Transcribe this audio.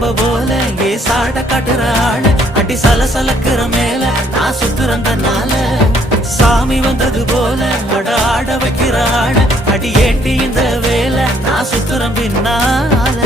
குழம்ப போல ஏ சாட காட்டுற ஆளு அடி சலசலக்குற மேல நான் சுத்துறந்தனால சாமி வந்தது போல அட ஆட வைக்கிற ஆளு அடி ஏண்டி இந்த வேலை நான் சுத்துறேன் பின்னால